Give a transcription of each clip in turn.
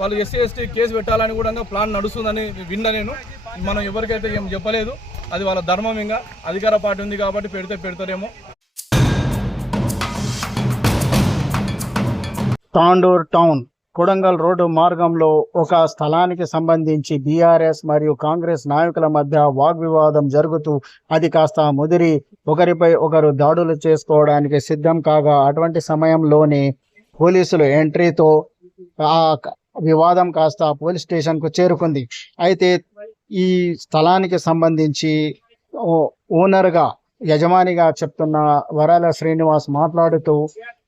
వాళ్ళు SC ST case పెట్టాలని కూడా ప్లాన్ నడుస్తుందని విన్నా నేను. మనం ఎవరికైతే ఏం చెప్పలేదు, అది వాళ్ళ ధర్మం. ఇంకా అధికార పార్టీ ఉంది కాబట్టి పెడతారేమో. తాండూర్ టౌన్ కొడంగల్ రోడ్డు మార్గంలో ఒక స్థలానికి సంబంధించి బీఆర్ఎస్ మరియు కాంగ్రెస్ నాయకుల మధ్య వాగ్వివాదం జరుగుతూ అది కాస్త ముదిరి ఒకరిపై ఒకరు దాడులు చేసుకోవడానికి సిద్ధం కాగా అటువంటి సమయంలోనే పోలీసులు ఎంట్రీతో ఆ వివాదం కాస్త పోలీస్ స్టేషన్కు చేరుకుంది. అయితే ఈ స్థలానికి సంబంధించి ఓనర్గా యజమానిగా చెప్తున్న వరాల శ్రీనివాస్ మాట్లాడుతూ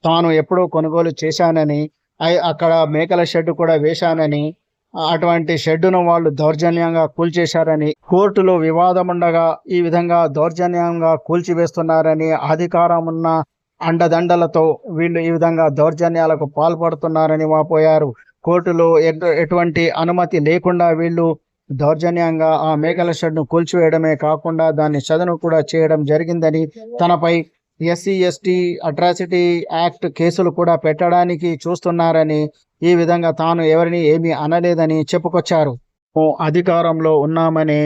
తాను ఎప్పుడూ కొనుగోలు చేశానని, అక్కడ మేకల షెడ్ కూడా వేశానని, అటువంటి షెడ్డును వాళ్ళు దౌర్జన్యంగా కూల్చేశారని, కోర్టులో వివాదం ఉండగా ఈ విధంగా దౌర్జన్యంగా కూల్చివేస్తున్నారని, అధికారం ఉన్న అండదండలతో వీళ్ళు ఈ విధంగా దౌర్జన్యాలకు పాల్పడుతున్నారని వాపోయారు. కోర్టులో ఎటువంటి అనుమతి లేకుండా వీళ్ళు దౌర్జన్యంగా ఆ మేకల షెడ్ను కూల్చివేయడమే కాకుండా దాన్ని చదును కూడా చేయడం జరిగిందని, తనపై ఎస్సీ ఎస్టీ అట్రాసిటీ యాక్ట్ కేసులు కూడా పెట్టడానికి చూస్తున్నారని, ఈ విధంగా తాను ఎవరిని ఏమీ అనలేదని చెప్పుకొచ్చారు. అధికారంలో ఉన్నామని,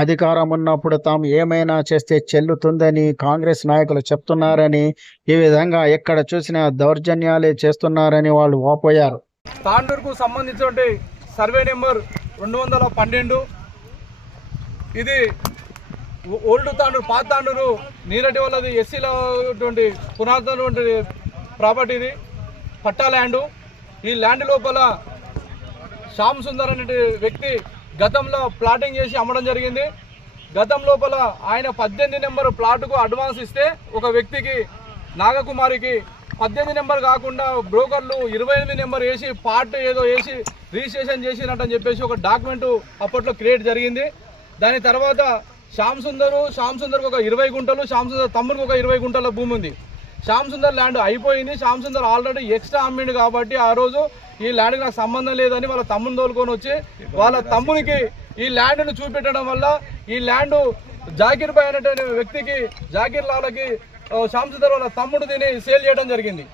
అధికారం ఉన్నప్పుడు తాము ఏమైనా చేస్తే చెల్లుతుందని కాంగ్రెస్ నాయకులు చెప్తున్నారని, ఈ విధంగా ఎక్కడ చూసినా దౌర్జన్యాలే చేస్తున్నారని వాళ్ళు వాపోయారు. తాండూరుకు సంబంధించిన సర్వే నెంబర్ 212, ఇది ఓల్డ్ తాండూరు, పాత తాండూరు నీరటి వాళ్ళది ఎస్సీల పునాదైనటువంటి ప్రాపర్టీ. ఇది పట్టా ల్యాండు. ఈ ల్యాండ్ లోపల శ్యామ్ సుందర్ అనే వ్యక్తి గతంలో ప్లాటింగ్ చేసి అమ్మడం జరిగింది. గతం లోపల ఆయన 18 నెంబర్ ప్లాటుకు అడ్వాన్స్ ఇస్తే ఒక వ్యక్తికి నాగకుమారికి 18 నెంబర్ కాకుండా బ్రోకర్లు 28 నెంబర్ వేసి పార్ట్ ఏదో వేసి రిజిస్ట్రేషన్ చేసినట్టని చెప్పేసి ఒక డాక్యుమెంట్ అప్పట్లో క్రియేట్ జరిగింది. దాని తర్వాత శ్యామ్ సుందర్కి ఒక 20 గుంటలు, శ్యామ్ సుందర్ తమ్ముడికి ఒక 20 గుంటల భూమి ఉంది. శ్యామ్ సుందర్ ల్యాండ్ అయిపోయింది. శ్యామ్ సుందర్ ఆల్రెడీ ఎక్స్ట్రా అమ్మిండు కాబట్టి ఆ రోజు ఈ ల్యాండ్కి నాకు సంబంధం లేదని వాళ్ళ తమ్ముని తోలుకొని వచ్చి వాళ్ళ తమ్మునికి ఈ ల్యాండ్ను చూపెట్టడం వల్ల ఈ ల్యాండ్ జాకీర్ భాయ్ అనేటువంటి వ్యక్తికి, జాకీర్ లాలకి శ్యామ్ సుందర్ వాళ్ళ తమ్ముడు దీన్ని సేల్ చేయడం జరిగింది.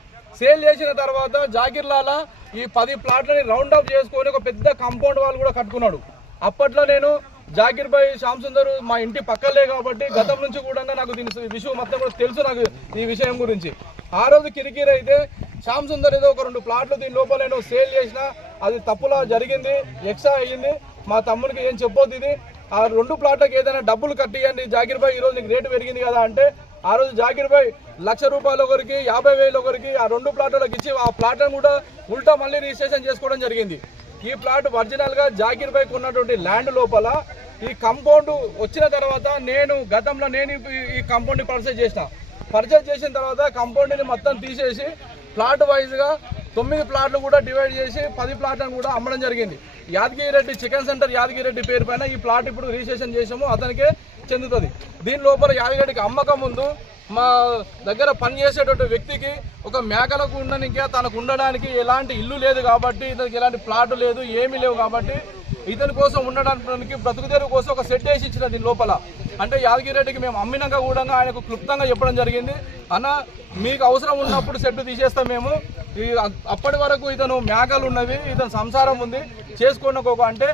సేల్ చేసిన తర్వాత జాకీర్ లాలా ఈ 10 ప్లాట్లని రౌండ్ అప్ చేసుకొని ఒక పెద్ద కాంపౌండ్ వాల్ కూడా కట్టుకున్నాడు. అప్పట్లో నేను జాకీర్ భాయ్, శ్యామ్ సుందర్ మా ఇంటి పక్కలే కాబట్టి గతం నుంచి కూడా నాకు దీని విషయం మొత్తం కూడా తెలుసు. నాకు ఈ విషయం గురించి ఆ రోజు కిరికిరి అయితే శ్యామ్ సుందర్ ఏదో ఒక 2 ప్లాట్లు దీని లోపల నేను సేల్ చేసిన, అది తప్పులా జరిగింది, ఎక్స్ట్రా అయ్యింది, మా తమ్ముడికి ఏం చెప్పొద్దు, ఇది ఆ 2 ప్లాట్లకు ఏదైనా డబ్బులు కట్టియండి జాకీర్ భాయ్, ఈరోజు నీకు రేటు పెరిగింది కదా అంటే ఆ రోజు జాకీర్ భాయ్ ₹1,00,000 ఒకరికి, 50,000 ఒకరికి ఆ 2 ప్లాట్లకు ఇచ్చి ఆ ప్లాట్లను కూడా ఉల్టా మళ్ళీ రిజిస్ట్రేషన్ చేసుకోవడం జరిగింది. ఈ ప్లాట్ ఒరిజినల్గా జాకీర్ భాయ్ ఉన్నటువంటి ల్యాండ్ లోపల ఈ కంపౌండ్ వచ్చిన తర్వాత గతంలో నేను ఈ కంపౌండ్ని పర్చేజ్ చేసిన తర్వాత కంపౌండ్ని మొత్తం తీసేసి ప్లాట్ వైజ్గా 9 ప్లాట్లు కూడా డివైడ్ చేసి 10 ప్లాట్లను కూడా అమ్మడం జరిగింది. యాదగిరెడ్డి చికెన్ సెంటర్ యాదగిరెడ్డి పేరు పైన ఈ ప్లాట్ ఇప్పుడు రిజిస్ట్రేషన్ చేసాము, అతనికే చెందుతుంది. దీని లోపల యాదగిరెడ్డికి అమ్మకం ముందు మా దగ్గర పనిచేసేటువంటి వ్యక్తికి ఒక మేకలకు ఉండడానికి, తనకు ఉండడానికి ఎలాంటి ఇల్లు లేదు కాబట్టి, ఇతనికి ఎలాంటి ప్లాట్ లేదు, ఏమీ లేవు కాబట్టి ఇతని కోసం ఉండడానికి బ్రతుకుదేరు కోసం ఒక సెట్ వేసి ఇచ్చిన దీని లోపల. అంటే యాదగిరెడ్డికి మేము అమ్మినాక కూడా ఆయనకు క్లుప్తంగా చెప్పడం జరిగింది, అన్న మీకు అవసరం ఉన్నప్పుడు సెట్ తీసేస్తాం మేము, అప్పటి వరకు ఇతను మేకలు ఉన్నవి, ఇతను సంసారం ఉంది, చేసుకోండి అంటే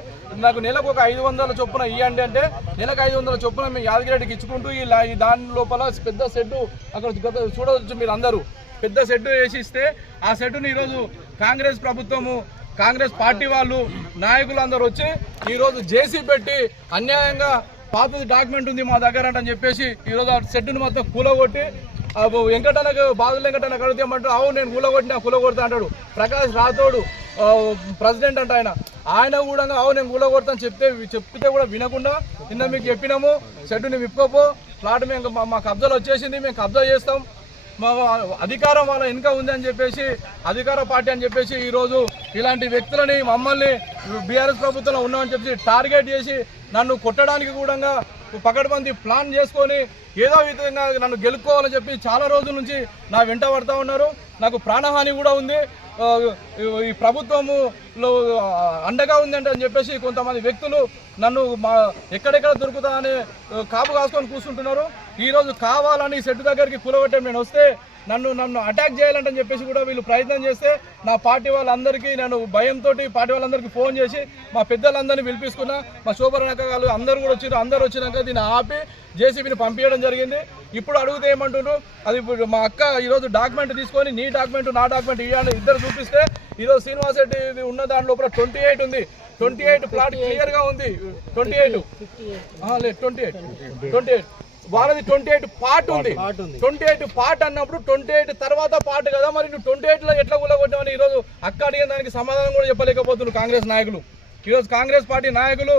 నాకు నెలకు ఒక 500 చొప్పున ఇవ్వండి అంటే నెలకు 500 చొప్పున మేము యాదగిరెడ్డికి ఇచ్చుకుంటూ ఈ దాని లోపల పెద్ద షెడ్డు అక్కడ చూడవచ్చు మీరు అందరూ, పెద్ద షెడ్డు వేసి ఇస్తే ఆ షెడ్డుని ఈరోజు కాంగ్రెస్ ప్రభుత్వము, కాంగ్రెస్ పార్టీ వాళ్ళు నాయకులు అందరూ వచ్చి ఈరోజు జేసీ పెట్టి అన్యాయంగా పాతది డాక్యుమెంట్ ఉంది మా దగ్గర అని చెప్పేసి ఈరోజు ఆ షెడ్డుని మొత్తం కూలగొట్టి వెంకటన్నకు బాధలు వెంకటన్న కడుగుతామంటారు. అవును నేను కూలగొడతా అంటాడు. ప్రకాష్ రాథోడ్ ప్రెసిడెంట్ అంటే ఆయన కూడా అవును నేను కూలగొడతా అని చెప్తే కూడా వినకుండా నిన్న మీకు చెప్పినాము షెడ్డుని విప్పుకోపో, ప్లాట్ మేము మా కబ్జాలు వచ్చేసింది, మేము కబ్జా చేస్తాం, మా అధికారం వాళ్ళ వెనుక ఉంది అని చెప్పేసి అధికార పార్టీ అని చెప్పేసి ఈరోజు ఇలాంటి వ్యక్తులని మమ్మల్ని బీఆర్ఎస్ ప్రభుత్వంలో ఉన్నామని చెప్పి టార్గెట్ చేసి నన్ను కొట్టడానికి కూడా పకడ్బందీ ప్లాన్ చేసుకొని ఏదో విధంగా నన్ను గెలుపుకోవాలని చెప్పి చాలా రోజుల నుంచి నా వెంట పడతా ఉన్నారు. నాకు ప్రాణహాని కూడా ఉంది. ఈ ప్రభుత్వములో అండగా ఉందంటే అని చెప్పేసి కొంతమంది వ్యక్తులు నన్ను ఎక్కడెక్కడ దొరుకుతా అని కాపు కాసుకొని కూర్చుంటున్నారు. ఈరోజు కావాలని సెట్ దగ్గరికి కూలగొట్టే నేను వస్తే నన్ను అటాక్ చేయాలంటని చెప్పేసి కూడా వీళ్ళు ప్రయత్నం చేస్తే నా పార్టీ వాళ్ళందరికీ నేను భయంతో పార్టీ వాళ్ళందరికీ ఫోన్ చేసి మా పెద్దలందరినీ పిలిపించుకున్నా, మా శోభరణక్క గారు అందరూ కూడా వచ్చారు. అందరూ వచ్చినాక దీన్ని ఆపి జేసీబీని పంపించడం జరిగింది. ఇప్పుడు అడిగితే ఏమంటున్నారు, అది మా అక్క ఈరోజు డాక్యుమెంట్ తీసుకొని నీ డాక్యుమెంట్ నా డాక్యుమెంట్ ఇవ్వాలి ఇద్దరు చూపిస్తే ఈరోజు శ్రీనివాస్ రెడ్డి ఉన్న దాని లోపల 28 ఉంది. 28 ప్లాట్ క్లియర్ గా ఉంది. 28 వాళ్ళది 28 పార్ట్ ఉంది. 28 పార్ట్ అన్నప్పుడు 28 తర్వాత పార్ట్ కదా, మరి నువ్వు 28లో ఎట్లా కూలగొట్టామని ఈరోజు అక్క అడిగిన దానికి సమాధానం కూడా చెప్పలేకపోతున్నారు కాంగ్రెస్ నాయకులు. ఈరోజు కాంగ్రెస్ పార్టీ నాయకులు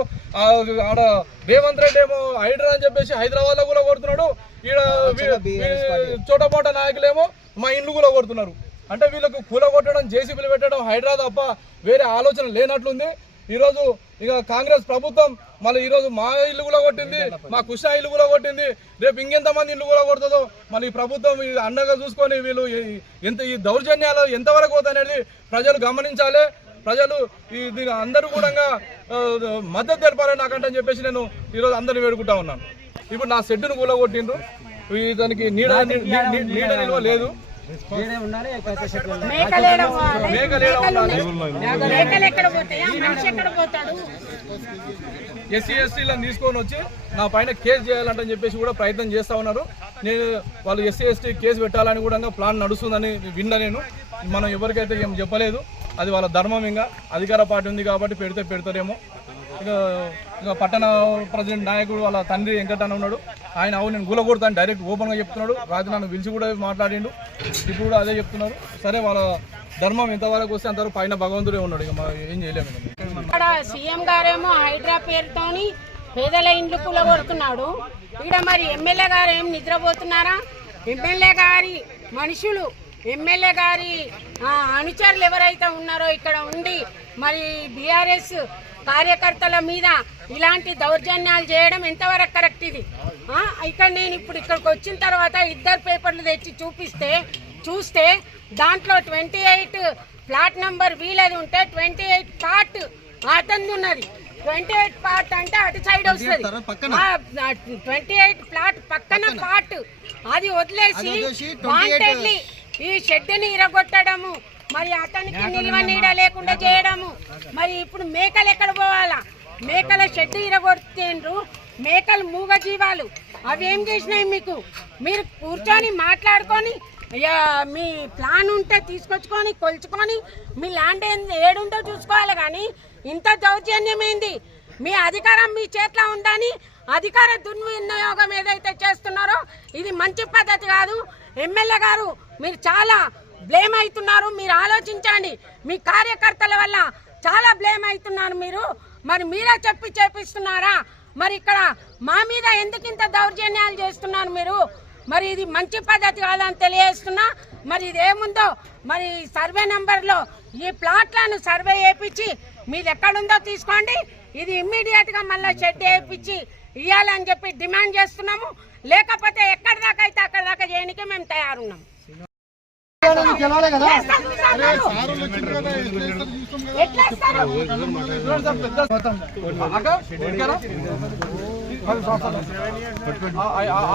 ఆడ రేవంత్ రెడ్డి ఏమో హైడ్రా అని చెప్పేసి హైదరాబాద్ లో కూడా కొడుతున్నాడు, ఈడ చోటపోట నాయకులేమో మా ఇండ్లు కూడా కొడుతున్నారు. అంటే వీళ్ళకు కూలగొట్టడం, జేసీబీలు పెట్టడం హైడ్రా తప్ప వేరే ఆలోచన లేనట్లుంది. ఈరోజు ఇక కాంగ్రెస్ ప్రభుత్వం మళ్ళీ ఈరోజు మా ఇల్లు కూడా కొట్టింది, మా కృష్ణా ఇల్లు కూడా కొట్టింది, రేపు ఇంకెంతమంది ఇల్లు కూడా కొడుతుందో మళ్ళీ ఈ ప్రభుత్వం అండగా చూసుకొని వీళ్ళు ఈ దౌర్జన్యాలు ఎంతవరకు అవుతాయనేది ప్రజలు గమనించాలి. ప్రజలు దీని అందరూ కూడా మద్దతు తెలపాలని నాకంటని చెప్పేసి నేను ఈరోజు అందరిని వేడుకుంటా ఉన్నాను. ఇప్పుడు నా షెడ్డును కూలగొట్టిండ్రు, దానికి నీడ నిల్వ లేదు. ఎస్సీ ఎస్టీలను తీసుకొని వచ్చి నా పైన కేసు చేయాలంటని చెప్పేసి కూడా ప్రయత్నం చేస్తా ఉన్నారు. నేను వాళ్ళు ఎస్సీ ఎస్టీ కేసు పెట్టాలని కూడా ప్లాన్ నడుస్తుందని విన్నా. నేను మనం ఎవరికైతే ఏం చెప్పలేదు, అది వాళ్ళ ధర్మం. ఇంకా అధికార పార్టీ ఉంది కాబట్టి పెడతారేమో. ఇక పట్టణ ప్రెసిడెంట్ నాయకుడు వాళ్ళ తండ్రి వెంకటన్న ఉన్నాడు, ఆయన నేను గులగొడతాను డైరెక్ట్ ఓపెన్గా చెప్తున్నాడు. రాత్రి నన్ను పిలిచి కూడా మాట్లాడిండు, ఇప్పుడు కూడా అదే చెప్తున్నారు. సరే వాళ్ళ ధర్మం ఎంతవరకు వస్తే అంతవరకు పైన భగవంతుడే ఉన్నాడు, ఇక ఏం చేయలేము. ఇక్కడ సీఎం గారేమో హైడ్రా పేరుతోని పేదల ఇండ్లు కూలగొడుతున్నాడు. ఇక్కడ మరి ఎమ్మెల్యే గారు ఏం నిద్రపోతున్నారా? ఎమ్మెల్యే గారి మనుషులు, ఎమ్మెల్యే గారి అనుచరులు ఎవరైతే ఉన్నారో ఇక్కడ ఉండి మరి బీఆర్ఎస్ కార్యకర్తల మీద ఇలాంటి దౌర్జన్యాలు చేయడం ఎంతవరకు కరెక్ట్? ఇది ఇక్కడ నేను ఇప్పుడు ఇక్కడికి వచ్చిన తర్వాత 2 పేపర్లు తెచ్చి చూస్తే దాంట్లో 28 ప్లాట్ నంబర్ వీలది ఉంటే 28 పార్ట్ అతను ఉన్నది. 28 పార్ట్ అంటే అటు సైడ్ వస్తుంది, 28 ప్లాట్ పక్కన పార్ట్ అది వదిలేసి వాంటెడ్లీ ఈ షెడ్ని ఇరగొట్టడము, మరి అతనికి నిల్వ నీడ లేకుండా చేయడము. మరి ఇప్పుడు మేకలు ఎక్కడ పోవాలా? మేకల షెడ్ ఇరగొట్టిండ్రు. మేకలు మూగ జీవాలు, అవి ఏం చేసినాయి? మీరు కూర్చొని మాట్లాడుకొని మీ ప్లాన్ ఉంటే తీసుకొచ్చుకొని కొలుచుకొని మీ ల్యాండ్ ఏడుంటో చూసుకోవాలి. కానీ ఇంత దౌర్జన్యమైంది. మీ అధికారం మీ చేతిలో ఉందని అధికార దుర్వినియోగం ఏదైతే చేస్తున్నారో ఇది మంచి పద్ధతి కాదు. ఎమ్మెల్యే గారు మీరు చాలా బ్లేమ్ అవుతున్నారు, మీరు ఆలోచించండి. మీ కార్యకర్తల వల్ల చాలా బ్లేమ్ అవుతున్నారు మీరు. మరి మీరే చెప్పి చేపిస్తున్నారా? మరి ఇక్కడ మా మీద ఎందుకు ఇంత దౌర్జన్యాలు చేస్తున్నారు మీరు? మరి ఇది మంచి పద్ధతి కాదని తెలియజేస్తున్నా. మరి ఇదేముందో మరి సర్వే నెంబర్లో ఈ ప్లాట్లను సర్వే చేయించి మీది ఎక్కడుందో తీసుకోండి. ఇది ఇమ్మీడియట్గా మళ్ళీ షెడ్ వేయించి ఇవ్వాలని చెప్పి డిమాండ్ చేస్తున్నాము. లేకపోతే ఎక్కడి దాకా అయితే అక్కడి దాకా చేయడానికి మేము తయారున్నాం.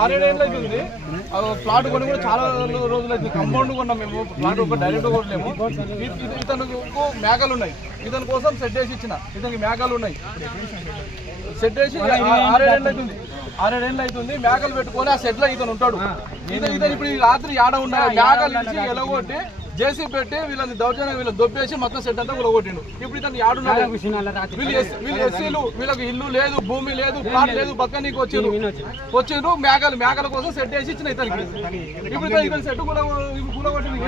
ఆరేడేళ్ళు అవుతుంది ప్లాట్ కొని కూడా చాలా రోజులు అవుతుంది. కంపౌండ్ కొన్నాం మేము, ప్లాట్ ఒక డైరెక్ట్ కొట్టలేము. ఇతనికి మేకలు ఉన్నాయి, ఇతని కోసం సెట్ వేసి ఇచ్చిన. ఇతనికి మేకలు ఉన్నాయి, సెట్ వేసి 6-7 ఏళ్ళు అవుతుంది. మేకలు పెట్టుకొని ఆ సెట్ లో ఇతను ఉంటాడు. ఇతను ఇప్పుడు ఈ రాత్రి ఆడ ఉన్నాయి మేకలు నుంచి ఎలగొట్టి జేసీ పెట్టి వీళ్ళని దౌర్జన్యం వీళ్ళని దొబ్బేసి మొత్తం సెట్ అంతా కూలగొట్టిండు. ఇప్పుడు ఇతను ఆడున్నాడు. వీళ్ళు ఎస్సీలు, వీళ్ళకి ఇల్లు లేదు, భూమి లేదు, ప్లాట్ లేదు, పక్క నీకు వచ్చిండ్రు మేకల కోసం సెట్ వేసి ఇచ్చిన ఇతనికి. ఇప్పుడు ఇతను సెట్ కూలగొట్టింది.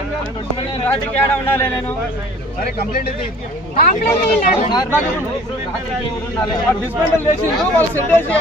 డిస్మెంటల్ చేసిండ్రు, వాళ్ళు సెట్ వేసి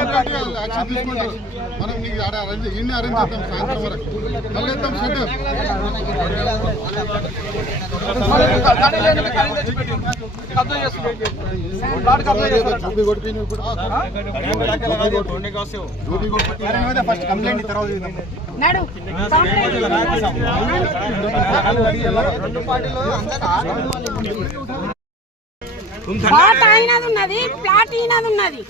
ప్లాట్ అయినది ఉన్నది, ప్లాట్ అయినది ఉన్నది.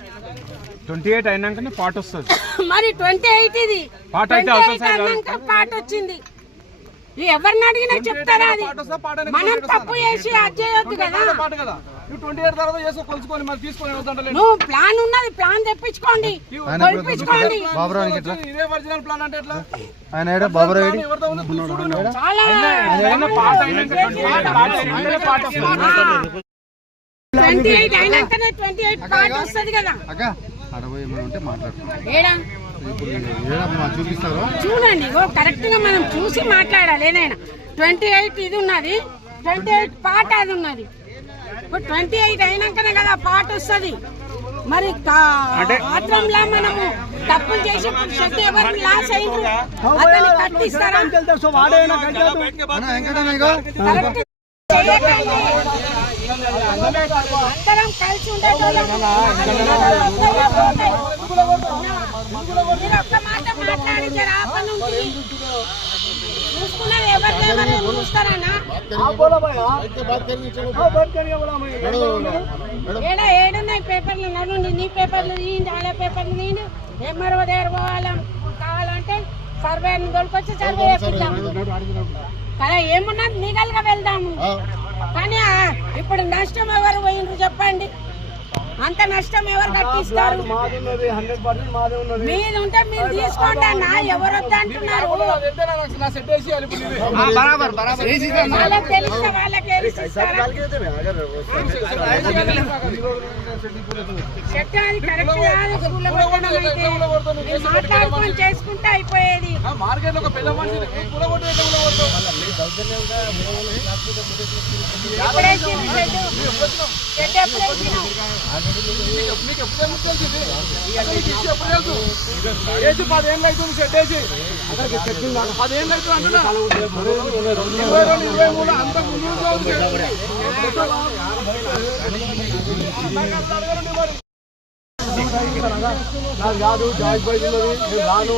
28 అయినాకనే పార్ట్ వస్తుంది. మరి 28 ఇది పార్ట్ వచ్చింది. ఎవరిని అడిగినా చెప్తారా అది మనం తప్పు చేసి అది చేయొద్దు కదా పాట కదా నువ్వు 28 తర్వాత చేసుకో కొలుచుకొని మరి తీసుకొని వద్దంటలేదు నువ్వు ప్లాన్ ఉన్నది ప్లాన్ తెప్పించుకోండి కొలిపించుకోండి ఇదే ఒరిజినల్ ప్లాన్ అంటే ఎట్లా ఆయన బాబురావు ఎవరితో ఉంది చూడు నువ్వు. చాలా పాట అయినాక 28 అయినాకనే 28 పార్ట్ వస్తుంది కదా ఏడా చూడండి కరెక్ట్ గా మనం చూసి మాట్లాడాలి ఏదైనా 28 ఇది ఉన్నది 28 పాట అది ఉన్నది 28 అయినాకనే కదా పాట వస్తుంది మరి ఆత్రంలా మనము తప్పులు చేసి శక్తి ఎవరు లాస్ అయింది అతన్ని కట్టిస్తారా కరెక్ట్ చేయకండి. అందరం కలిసి ఉండేటోళ్ళం. మీరు ఒక్క మాట మాట్లాడి జర ఆపండి. చూసుకున్నది ఎవరిని చూస్తారన్నా ఏడున్నాయి పేపర్లు నన్ను నీ పేపర్లు తీయండి వాళ్ళ పేపర్లు తీయండి ఎంఆర్ఓ దగ్గర కావాలంటే సర్వేని దొరికొచ్చి సర్వే చేపిద్దాం కదా ఏమున్నది లీగల్ గా వెళ్దాము కానీ ఇప్పుడు నష్టం ఎవరు పోయిండ్రు చెప్పండి అంత నష్టం ఎవరు కట్టిస్తారు మీది ఉంటే మీరు తీసుకోండి అన్న ఎవరు వద్దంటున్నారు వాళ్ళకి తెలిస్తే వాళ్ళకి ఇస్తారా? చెప్తాది కరెక్ట్ కాదు స్కూల్లో కొట్టడం అయితే మీరు మాట్లాడుకొని చేసుకుంటే అయిపోయేది మార్కెట్ లో ఒక పెద్ద మనిషి ఎప్పుడేసింది షెడ్ ఎప్పుడేసినావు మీకు ఎప్పుడు తెలిసింది ఎప్పుడు తెలుసు వేసి 10 ఏళ్ళు అవుతుంది షెడ్ వేసి 10 ఏళ్ళు అవుతుంది అంటున్నా 22, 23 అంత ముందు నాకు కాదు జాయిస్ బైక్ ఉన్నది నేను రాను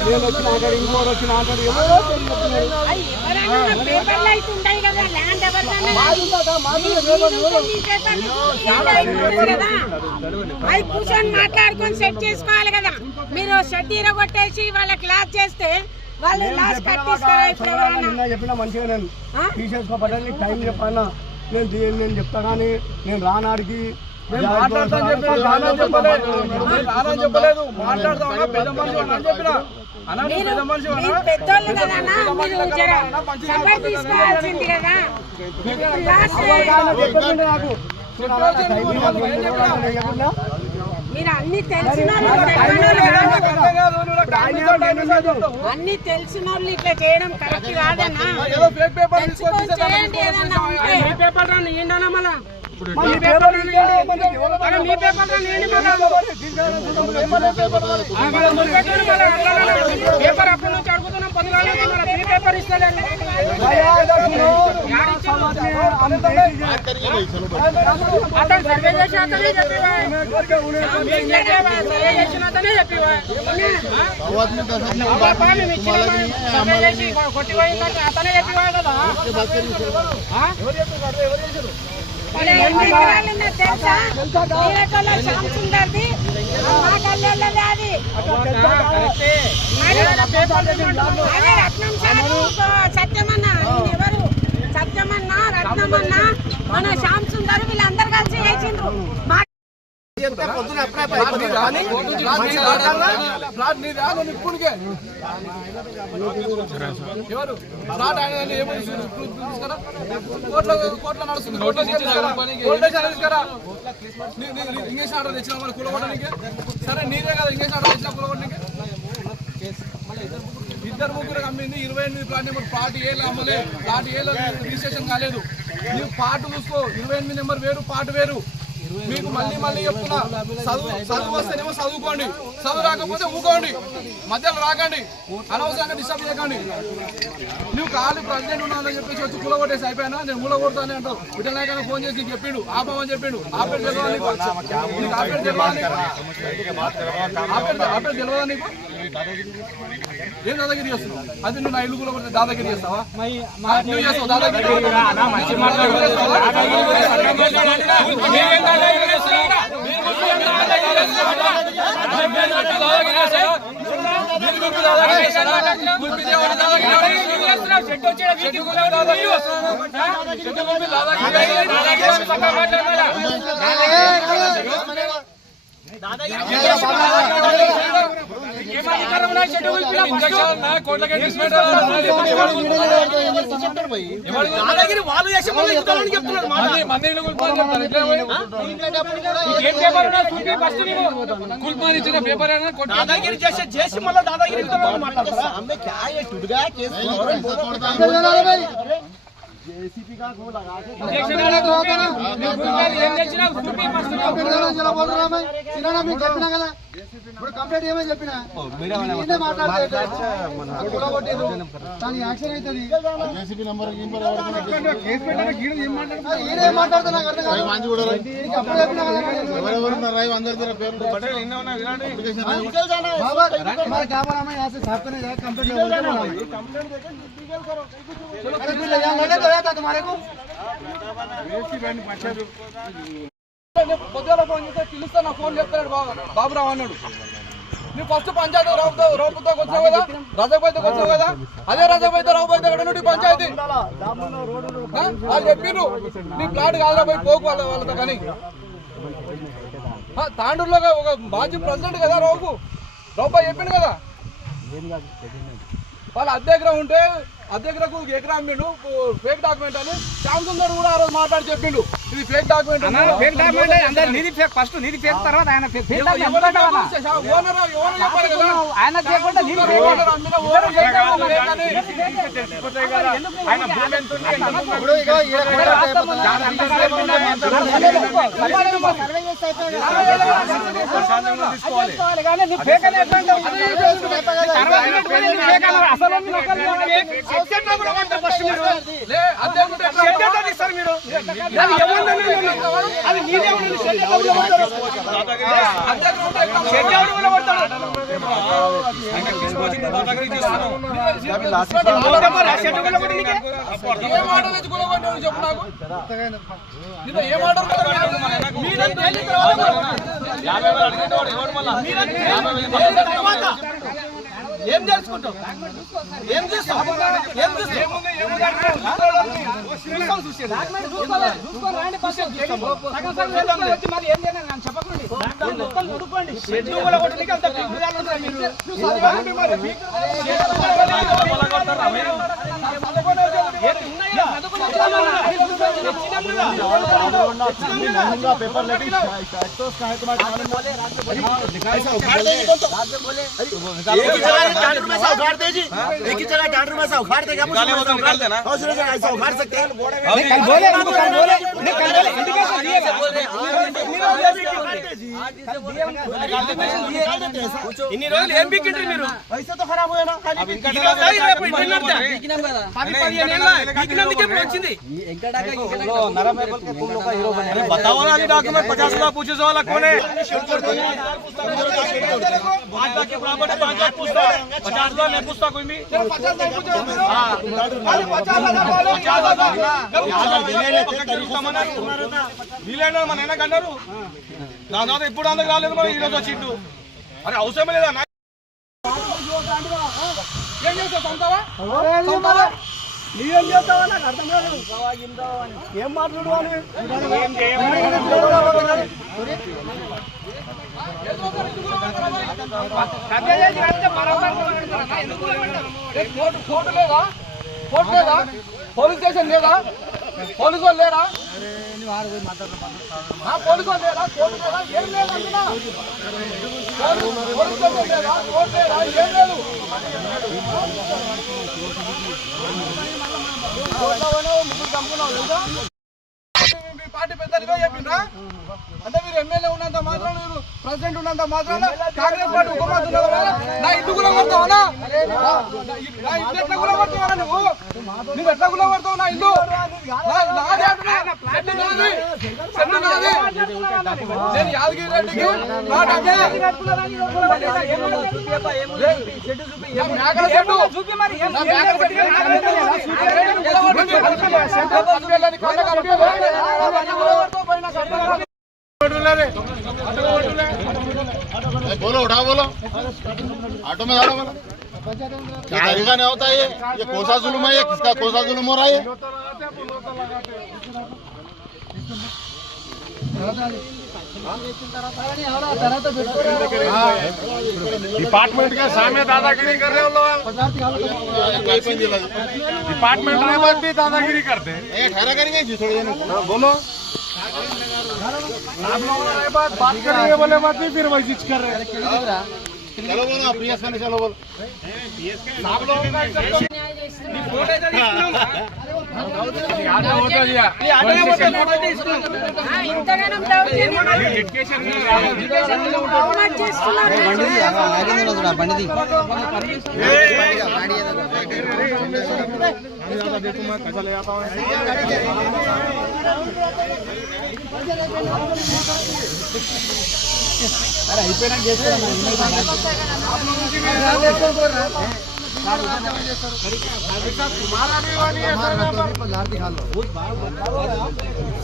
నేను వచ్చిన ఆటాడు ఇంకోటి వచ్చిన ఆటాడు పేపర్లు అయితే ఉంటాయి కదా ల్యాండ్ కదా అది కూర్చొని మాట్లాడుకొని సెట్ చేసుకోవాలి కదా మీరు షెడ్ కొట్టేసి వాళ్ళకి లాస్ చేస్తే వాళ్ళు లాస్ కట్టిస్తారా ఇప్పుడు ఎవరన్నా చెప్పిన మంచిగా నేను తీసేసుకోబడ్డాను టైం చెప్పాను నేను చెప్తా కానీ నేను రానాడికి చెప్పలేదు మాట్లాడతామన్నా పెద్ద మనిషి అని చెప్పిన మీరు పెద్దోళ్ళు కదా మీరు జర సభ తీసుకోవాల్సింది కదా లాస్ట్ మీరు అన్ని తెలిసిన అన్ని తెలిసిన వాళ్ళు ఇట్లా చేయడం కరెక్ట్ కాదన్నా చేయండి ఏదన్నా ఉంటే మీ పేపర్ అప్పటి నుంచి అడుగుతున్నాం పేపర్ ఇస్తలేదు అతను సర్వే చేసి అతనే చెప్పివా సర్వే చేసిన అతనే చెప్పివా సర్వే చేసి కొట్టిపోయిందంటే అతనే చెప్పివా కదా తెలుసా శాంసుందర్ది మా కళ్ళది అది అదే రత్నం సారు సత్యమన్న ఎవరు సత్యమన్న రత్నమన్న మన శాంసుందర్ వీళ్ళందరూ కలిసి చేసిండ్రు కోట్ల నడుస్తుంది ఇంగ్లీష్ ఆర్డర్ తెచ్చిన మరి కూలగొట్టడానికి సరే నీదే కదా ఇంగ్లీష్ ఆర్డర్ తెచ్చిన కూలగొట్టడానికి ఇద్దరు ముగ్గురు అమ్మింది 28 ప్లాట్ నెంబర్ పార్ట్ ఏళ్ళు అమ్మలే పార్ట్ ఏళ్ళు రిజిస్ట్రేషన్ కాలేదు ನೀವು పాట చూసుకో 28 నెంబర్ వేరు పాట వేరు మీకు మళ్ళీ మళ్ళీ చెప్తున్నా చదువు వస్తేనేమో చదువుకోండి చదువు రాకపోతే ఊకోండి మధ్యలో రాకండి అనవసరంగా డిస్టర్బ్ చేయకండి నువ్వు ఖాళీ ప్రెసిడెంట్ ఉన్నానని చెప్పేసి వచ్చి కూలగొట్టేసి అయిపోయినా నేను కూలగొడతానే అంటావు విఠల్ నాయక్ ఫోన్ చేసి నీకు చెప్పిండు ఆపమని చెప్పిండు ఆపేరు తెలియదా నీకు ఆపేరు తెలియదా నీకు ఏం దాదాగిరి చేస్తున్నావు అది నువ్వు నా ఇల్లు కూలగొడితే దాదాగిరి చేస్తావా నువ్వు చేస్తావు దాదాగిరి మీరు దాదాగిరి చేసి మళ్ళీ దాదాగిరి కంప్లీట్ ఏమని చెప్పినా యాక్షన్ అవుతుంది పొద్దున ఫోన్ చేస్తే పిలుస్తా నా ఫోన్ చెప్తాడు బాబురావు అన్నాడు. నువ్వు ఫస్ట్ పంచాయతీ రౌపుతో వచ్చావు కదా, రజపైతే వచ్చావు కదా, అదే రజపైతే రావుపైతే ఎక్కడ నుండి పంచాయతీ వాళ్ళు చెప్పిండ్రు నీ ప్లాట్ కాదురా పోయి పోకు వాళ్ళతో. కానీ తాండూరులో ఒక మాజీ ప్రెసిడెంట్ కదా రావుపై చెప్పిండు కదా, వాళ్ళ అద్దెగ్ర ఉంటే అద్దెగ్రకు ఎకరా అమ్మిండు ఫేక్ డాక్యుమెంట్ అని శ్యామ్ సుందర్ కూడా ఆ రోజు మాట్లాడి చెప్పిండు ఇది ఫేక్ డాక్యుమెంట్. ఫస్ట్ నీది ఫేక్ తర్వాత ఆయన ఏం తెలుసుకుంటావు ఏం చేస్తావు उखाड़ दे जी, एक ही जगह टेंडर में ऐसा उखाड़ देगा, मुझे उखाड़ देना, दूसरी जगह ऐसा उखाड़ सकते हैं। कल बोले इंडिकेशन दिए इन्हीं रोज एम बी किंट्री మీరు ऐसे तो खराब हुए ना अब इनका రేపు ఇంటర్నెట్ వచ్చింది नरमेबल के तुम लोग का हीरो बने बताओ ना डॉक्यूमेंट 50 लाख पूछे वाला कौन है 5 लाख के बराबर 5 लाख पूछता 50 लाख नहीं पूछता कोई भी 50 नहीं पूछे हां 50 వీలేనా మనైనా కన్నారు దాదాపు ఇప్పుడు అందరికి రాలేదు మరి ఈ రోజు వచ్చిండు అరే అవసరం లేదా ఏం చేస్తావు సంతావా నీవేం చేస్తావా నాకు అర్థం కాదు. ఏం మాట్లాడుకోవాలి కోర్టు లేదా పోలీస్ స్టేషన్ లేదా పోలీసు వాళ్ళు లేరా పోలీసు వాళ్ళు లేరా కోర్టు లేదా ఏం లేదు అంటున్నా పోలీస్ స్టేషన్ లేదా కోర్టు లేదా ఏం లేదు పార్టీ పెద్దలుగా చెప్పిండ్రా అంటే మీరు ఎమ్మెల్యే ఉన్నంత మాత్రం మీరు ప్రెసిడెంట్ ఉన్నంత మాత్రం కాంగ్రెస్ పార్టీ ఉపమాతున్నా నా ఇల్లు కూడా కొడతావా నా ఇల్లు ఎట్లా కూడా కొడతావా నువ్వు ఎట్లా కూడా కొడతావు నా ఇల్లు నేను యాదగిరి రెడ్డికి बोलो उठा बोलो ऑटो में जा रहा बोलो क्या तरीका नहीं होता ये कौन सा जुल्म है, ये किसका कौन सा जुल्म हो रहा है? डिपार्टमेंट के सामने दादागिरी कर रहे हो लोग। डिपार्टमेंट में बात भी दादागिरी करते हैं। ठहरा करेंगे जी थोड़ी देर में। बोलो आप लोगों ने बात करेंगे बोले बात नहीं, फिर वही चीज कर रहे हैं। चलो बोलो प्रियस खाने चलो बोलो। आप लोगों का న్యాయం చేస్తున్నారు. ఇంతగానం దౌర్జన్యం చేస్తున్నారు.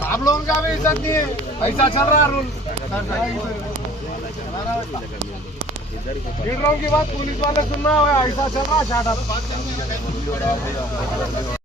आप लोगों का भी इज्जत नहीं है, ऐसा चल रहा रूल। लीडरों की बात पुलिस वाले सुनना है, ऐसा चल रहा है।